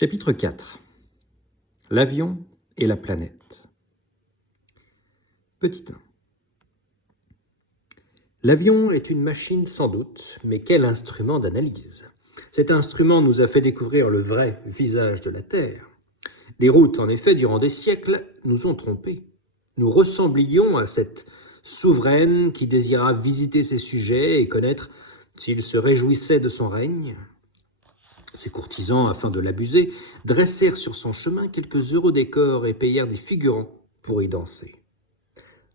Chapitre 4. L'avion et la planète. Petit 1. L'avion est une machine sans doute, mais quel instrument d'analyse! Cet instrument nous a fait découvrir le vrai visage de la Terre. Les routes, en effet, durant des siècles, nous ont trompés. Nous ressemblions à cette souveraine qui désira visiter ses sujets et connaître s'ils se réjouissaient de son règne. Ses courtisans, afin de l'abuser, dressèrent sur son chemin quelques heureux décors et payèrent des figurants pour y danser.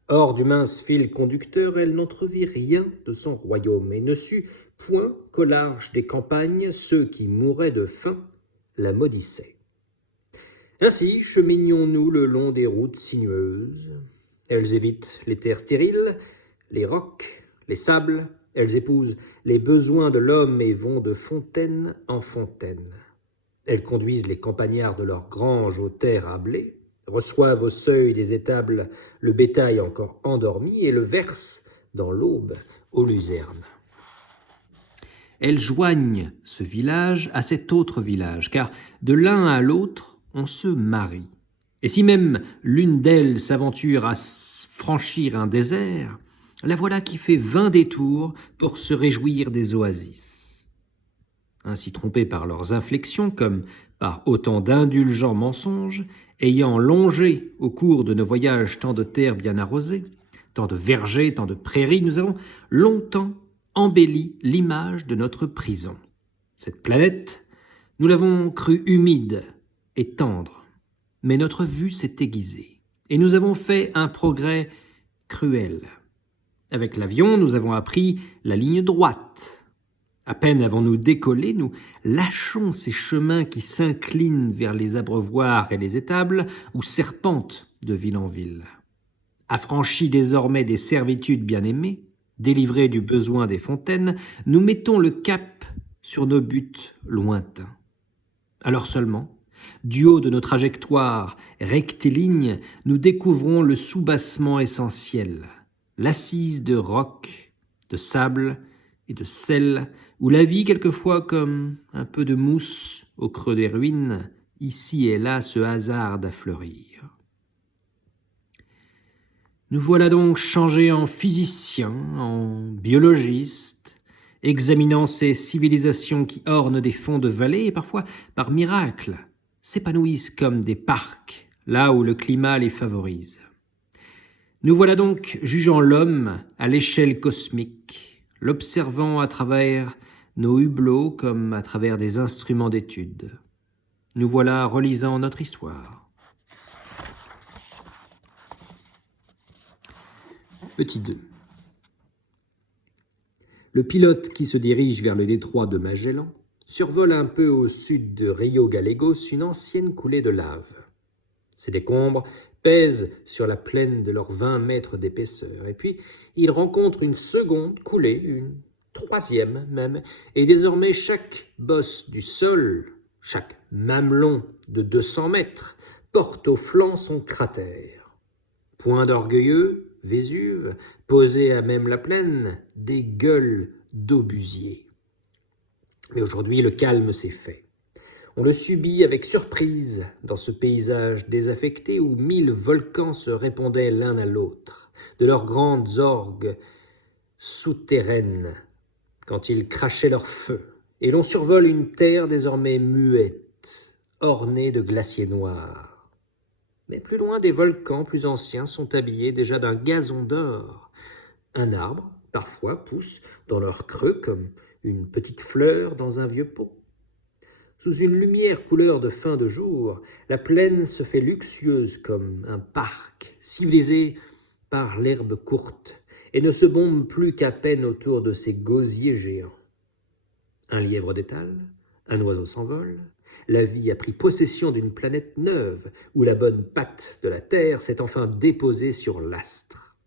Hors du mince fil conducteur, elle n'entrevit rien de son royaume et ne sut point qu'au large des campagnes, ceux qui mouraient de faim la maudissaient. Ainsi cheminions-nous le long des routes sinueuses. Elles évitent les terres stériles, les rocs, les sables. Elles épousent les besoins de l'homme et vont de fontaine en fontaine. Elles conduisent les campagnards de leurs granges aux terres à blé, reçoivent au seuil des étables le bétail encore endormi et le versent dans l'aube aux luzernes. Elles joignent ce village à cet autre village, car de l'un à l'autre, on se marie. Et si même l'une d'elles s'aventure à franchir un désert, la voilà qui fait 20 détours pour se réjouir des oasis. Ainsi trompés par leurs inflexions, comme par autant d'indulgents mensonges, ayant longé au cours de nos voyages tant de terres bien arrosées, tant de vergers, tant de prairies, nous avons longtemps embelli l'image de notre prison. Cette planète, nous l'avons crue humide et tendre, mais notre vue s'est aiguisée, et nous avons fait un progrès cruel. Avec l'avion, nous avons appris la ligne droite. À peine avons-nous décollé, nous lâchons ces chemins qui s'inclinent vers les abreuvoirs et les étables ou serpentent de ville en ville. Affranchis désormais des servitudes bien-aimées, délivrés du besoin des fontaines, nous mettons le cap sur nos buts lointains. Alors seulement, du haut de nos trajectoires rectilignes, nous découvrons le soubassement essentiel, l'assise de roc, de sable et de sel, où la vie, quelquefois comme un peu de mousse au creux des ruines, ici et là se hasarde à fleurir. Nous voilà donc changés en physiciens, en biologistes, examinant ces civilisations qui ornent des fonds de vallées et parfois, par miracle, s'épanouissent comme des parcs, là où le climat les favorise. Nous voilà donc jugeant l'homme à l'échelle cosmique, l'observant à travers nos hublots comme à travers des instruments d'étude. Nous voilà relisant notre histoire. Petit 2. Le pilote qui se dirige vers le détroit de Magellan survole un peu au sud de Rio Gallegos une ancienne coulée de lave. Ces décombres pèsent sur la plaine de leurs 20 mètres d'épaisseur. Et puis, il rencontre une seconde coulée, une troisième même, et désormais chaque bosse du sol, chaque mamelon de 200 mètres, porte au flanc son cratère. Point d'orgueilleux, Vésuve, posé à même la plaine, des gueules d'obusiers. Mais aujourd'hui, le calme s'est fait. On le subit avec surprise dans ce paysage désaffecté où 1000 volcans se répondaient l'un à l'autre, de leurs grandes orgues souterraines, quand ils crachaient leur feu, et l'on survole une terre désormais muette, ornée de glaciers noirs. Mais plus loin, des volcans plus anciens sont habillés déjà d'un gazon d'or. Un arbre, parfois, pousse dans leur creux comme une petite fleur dans un vieux pot. Sous une lumière couleur de fin de jour, la plaine se fait luxueuse comme un parc, civilisé par l'herbe courte, et ne se bombe plus qu'à peine autour de ses gosiers géants. Un lièvre détale, un oiseau s'envole, la vie a pris possession d'une planète neuve, où la bonne patte de la Terre s'est enfin déposée sur l'astre.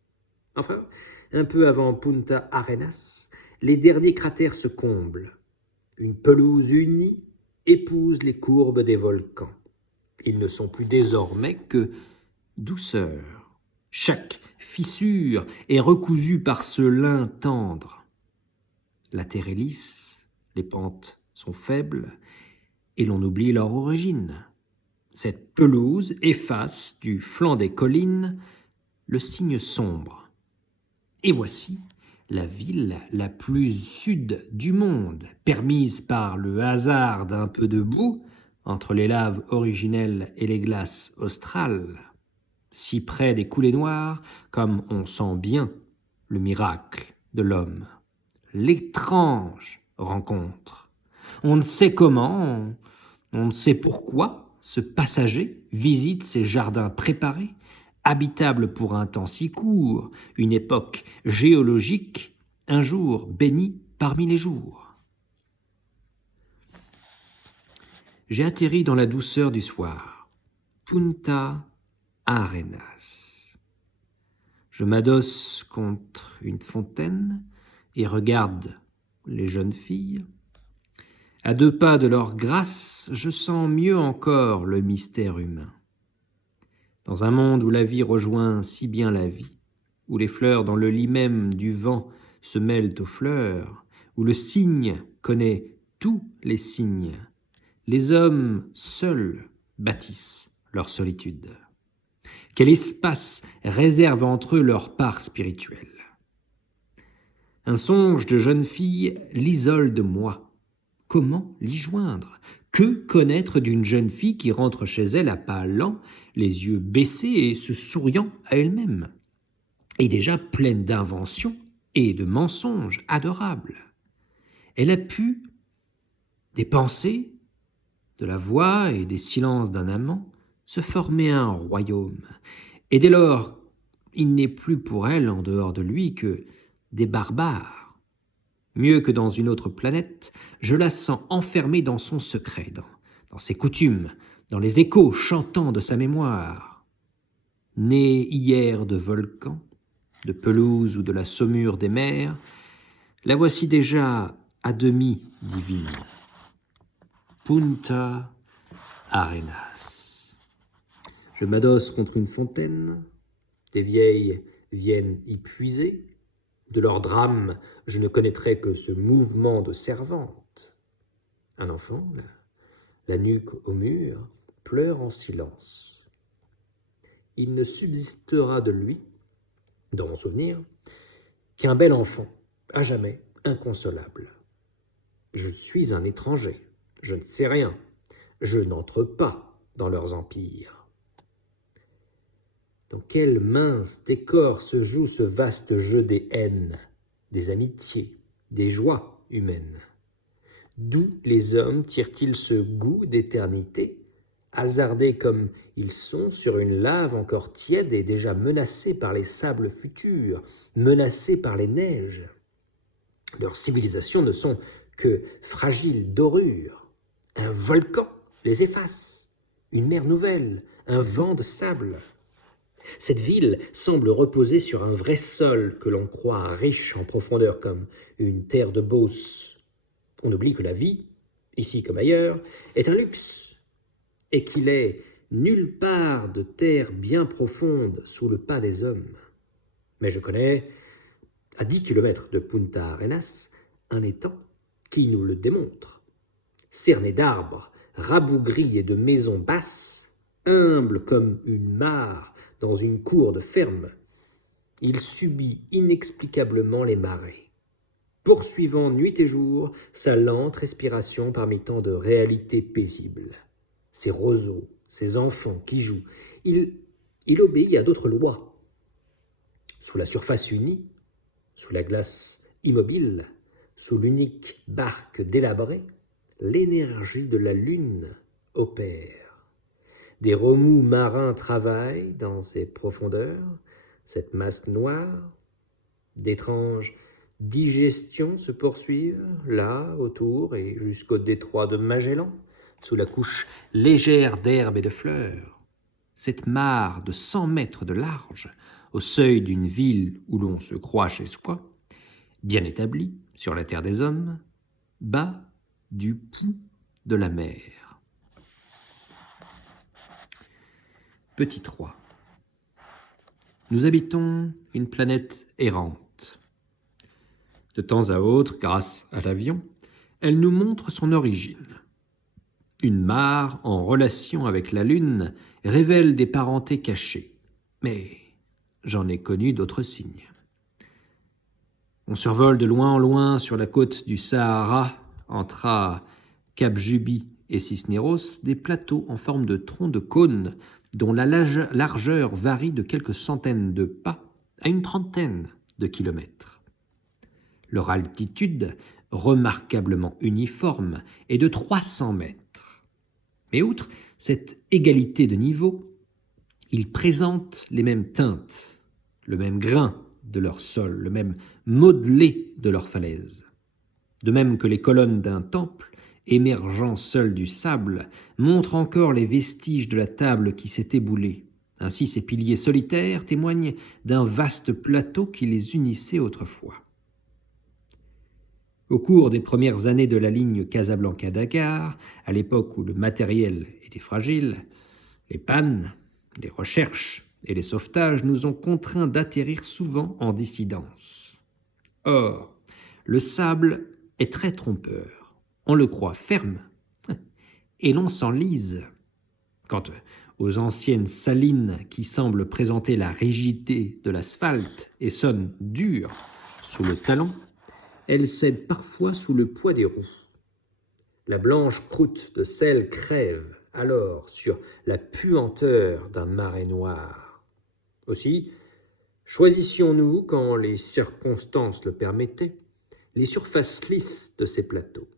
Enfin, un peu avant Punta Arenas, les derniers cratères se comblent. Une pelouse unie épouse les courbes des volcans. Ils ne sont plus désormais que douceur. Chaque fissure est recousue par ce lin tendre. La terre est lisse, les pentes sont faibles, et l'on oublie leur origine. Cette pelouse efface du flanc des collines le signe sombre. Et voici la ville la plus sud du monde, permise par le hasard d'un peu de boue entre les laves originelles et les glaces australes, si près des coulées noires, comme on sent bien le miracle de l'homme. L'étrange rencontre. On ne sait comment, on ne sait pourquoi, ce passager visite ces jardins préparés, habitables pour un temps si court, une époque géologique, un jour béni parmi les jours. J'ai atterri dans la douceur du soir. Punta Arenas. Je m'adosse contre une fontaine et regarde les jeunes filles. À 2 pas de leur grâce, je sens mieux encore le mystère humain. Dans un monde où la vie rejoint si bien la vie, où les fleurs dans le lit même du vent se mêlent aux fleurs, où le cygne connaît tous les signes, les hommes seuls bâtissent leur solitude. Quel espace réserve entre eux leur part spirituelle? Un songe de jeune fille l'isole de moi. Comment l'y joindre? Que connaître d'une jeune fille qui rentre chez elle à pas lents, les yeux baissés et se souriant à elle-même, et déjà pleine d'inventions et de mensonges adorables? Elle a pu, des pensées, de la voix et des silences d'un amant, se former un royaume, et dès lors, il n'est plus pour elle, en dehors de lui, que des barbares. Mieux que dans une autre planète, je la sens enfermée dans son secret, dans ses coutumes, dans les échos chantants de sa mémoire. Née hier de volcans, de pelouses ou de la saumure des mers, la voici déjà à demi divine. Punta Arenas. Je m'adosse contre une fontaine, des vieilles viennent y puiser. De leur drame, je ne connaîtrai que ce mouvement de servante. Un enfant, la nuque au mur, pleure en silence. Il ne subsistera de lui, dans mon souvenir, qu'un bel enfant, à jamais inconsolable. Je suis un étranger, je ne sais rien, je n'entre pas dans leurs empires. Dans quel mince décor se joue ce vaste jeu des haines, des amitiés, des joies humaines? D'où les hommes tirent-ils ce goût d'éternité, hasardés comme ils sont sur une lave encore tiède et déjà menacée par les sables futurs, menacée par les neiges? Leurs civilisations ne sont que fragiles dorures. Un volcan les efface, une mer nouvelle, un vent de sable. Cette ville semble reposer sur un vrai sol que l'on croit riche en profondeur comme une terre de Beauce. On oublie que la vie, ici comme ailleurs, est un luxe et qu'il est nulle part de terre bien profonde sous le pas des hommes. Mais je connais, à 10 kilomètres de Punta Arenas, un étang qui nous le démontre. Cerné d'arbres, rabougris et de maisons basses, humble comme une mare dans une cour de ferme, il subit inexplicablement les marées, poursuivant nuit et jour sa lente respiration parmi tant de réalités paisibles. Ses roseaux, ses enfants qui jouent, il obéit à d'autres lois. Sous la surface unie, sous la glace immobile, sous l'unique barque délabrée, l'énergie de la lune opère. Des remous marins travaillent dans ces profondeurs, cette masse noire. D'étranges digestions se poursuivent, là, autour et jusqu'au détroit de Magellan, sous la couche légère d'herbes et de fleurs. Cette mare de 100 mètres de large, au seuil d'une ville où l'on se croit chez soi, bien établie sur la terre des hommes, bas du pouls de la mer. Petit 3. Nous habitons une planète errante. De temps à autre, grâce à l'avion, elle nous montre son origine. Une mare en relation avec la Lune révèle des parentés cachées, mais j'en ai connu d'autres signes. On survole de loin en loin sur la côte du Sahara, entre Cap Juby et Cisneros, des plateaux en forme de tronc de cône dont la largeur varie de quelques centaines de pas à une trentaine de kilomètres. Leur altitude, remarquablement uniforme, est de 300 mètres. Mais outre cette égalité de niveau, ils présentent les mêmes teintes, le même grain de leur sol, le même modelé de leurs falaises. De même que les colonnes d'un temple, émergeant seules du sable, montrent encore les vestiges de la table qui s'est éboulée. Ainsi, ces piliers solitaires témoignent d'un vaste plateau qui les unissait autrefois. Au cours des premières années de la ligne Casablanca-Dakar, à l'époque où le matériel était fragile, les pannes, les recherches et les sauvetages nous ont contraints d'atterrir souvent en dissidence. Or, le sable est très trompeur. On le croit ferme et l'on s'enlise. Quant aux anciennes salines qui semblent présenter la rigidité de l'asphalte et sonnent dures sous le talon, elles cèdent parfois sous le poids des roues. La blanche croûte de sel crève alors sur la puanteur d'un marais noir. Aussi, choisissions-nous, quand les circonstances le permettaient, les surfaces lisses de ces plateaux.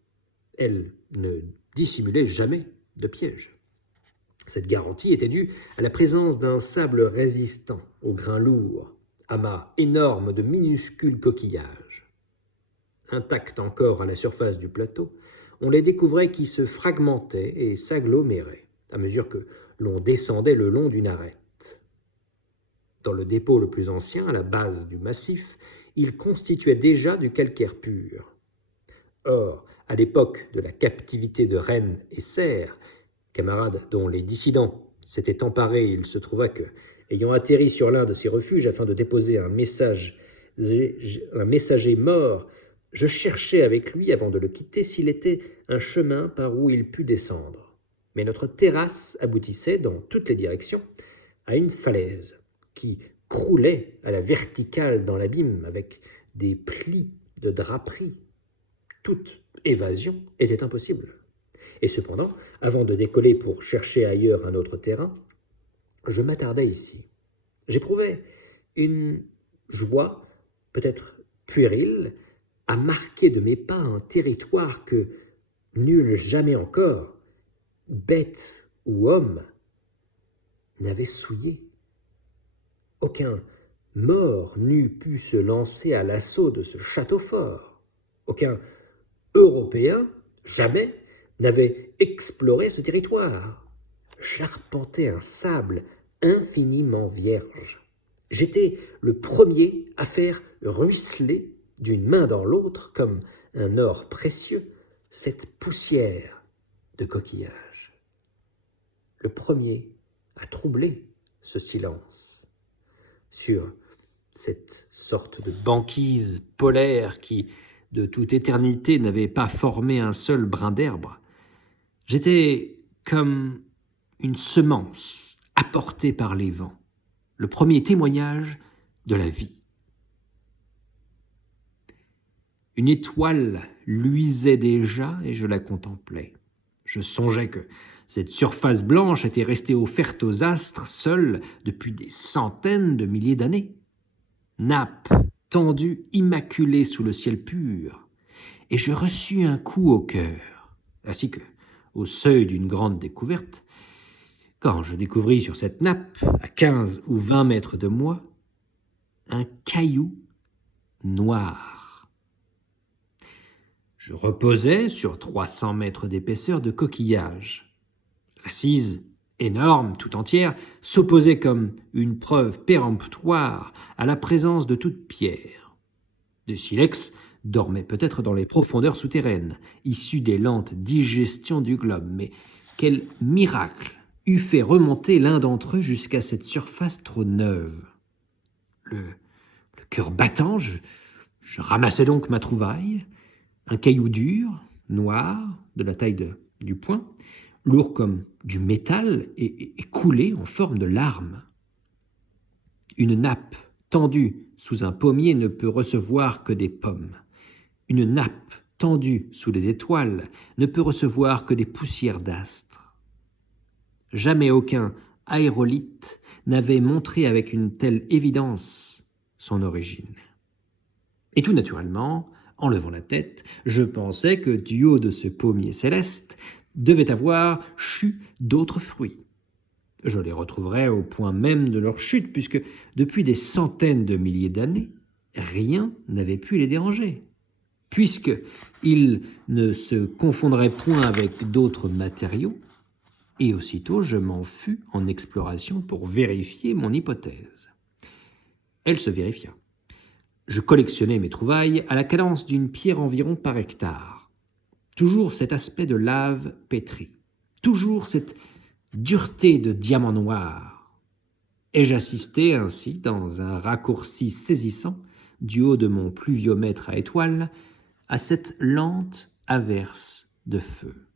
Elles ne dissimulaient jamais de pièges. Cette garantie était due à la présence d'un sable résistant aux grains lourds, amas énormes de minuscules coquillages. Intacts encore à la surface du plateau, on les découvrait qui se fragmentaient et s'aggloméraient à mesure que l'on descendait le long d'une arête. Dans le dépôt le plus ancien, à la base du massif, il constituait déjà du calcaire pur. Or, à l'époque de la captivité de Rennes et Serres, camarades dont les dissidents s'étaient emparés, il se trouva que, ayant atterri sur l'un de ces refuges afin de déposer un messager mort, je cherchais avec lui, avant de le quitter, s'il était un chemin par où il pût descendre. Mais notre terrasse aboutissait, dans toutes les directions, à une falaise qui croulait à la verticale dans l'abîme avec des plis de draperie. Toute évasion était impossible. Et cependant, avant de décoller pour chercher ailleurs un autre terrain, je m'attardai ici. J'éprouvais une joie, peut-être puérile, à marquer de mes pas un territoire que nul jamais encore, bête ou homme, n'avait souillé. Aucun mort n'eût pu se lancer à l'assaut de ce château fort. Aucun Européen, jamais, n'avait exploré ce territoire. J'arpentais un sable infiniment vierge. J'étais le premier à faire ruisseler d'une main dans l'autre, comme un or précieux, cette poussière de coquillage. Le premier à troubler ce silence sur cette sorte de banquise polaire qui, de toute éternité, n'avait pas formé un seul brin d'herbe. J'étais comme une semence apportée par les vents, le premier témoignage de la vie. Une étoile luisait déjà et je la contemplais. Je songeais que cette surface blanche était restée offerte aux astres seuls depuis des centaines de milliers d'années. Nappe tendue, immaculée sous le ciel pur, et je reçus un coup au cœur, ainsi que, au seuil d'une grande découverte, quand je découvris sur cette nappe, à 15 ou 20 mètres de moi, un caillou noir. Je reposais sur 300 mètres d'épaisseur de coquillage. L'assise, énorme, tout entière, s'opposait comme une preuve péremptoire à la présence de toute pierre. Des silex dormaient peut-être dans les profondeurs souterraines, issus des lentes digestions du globe, mais quel miracle eût fait remonter l'un d'entre eux jusqu'à cette surface trop neuve. Le cœur battant, je ramassai donc ma trouvaille, un caillou dur, noir, de la taille du poing, lourd comme du métal et coulé en forme de larmes. Une nappe tendue sous un pommier ne peut recevoir que des pommes. Une nappe tendue sous les étoiles ne peut recevoir que des poussières d'astres. Jamais aucun aérolithe n'avait montré avec une telle évidence son origine. Et tout naturellement, en levant la tête, je pensais que du haut de ce pommier céleste devait avoir chu d'autres fruits. Je les retrouverais au point même de leur chute, puisque depuis des centaines de milliers d'années, rien n'avait pu les déranger, puisqu'ils ne se confondraient point avec d'autres matériaux, et aussitôt je m'en fus en exploration pour vérifier mon hypothèse. Elle se vérifia. Je collectionnais mes trouvailles à la cadence d'une pierre environ par hectare. Toujours cet aspect de lave pétrie, toujours cette dureté de diamant noir. Et j'assistais ainsi, dans un raccourci saisissant, du haut de mon pluviomètre à étoiles, à cette lente averse de feu.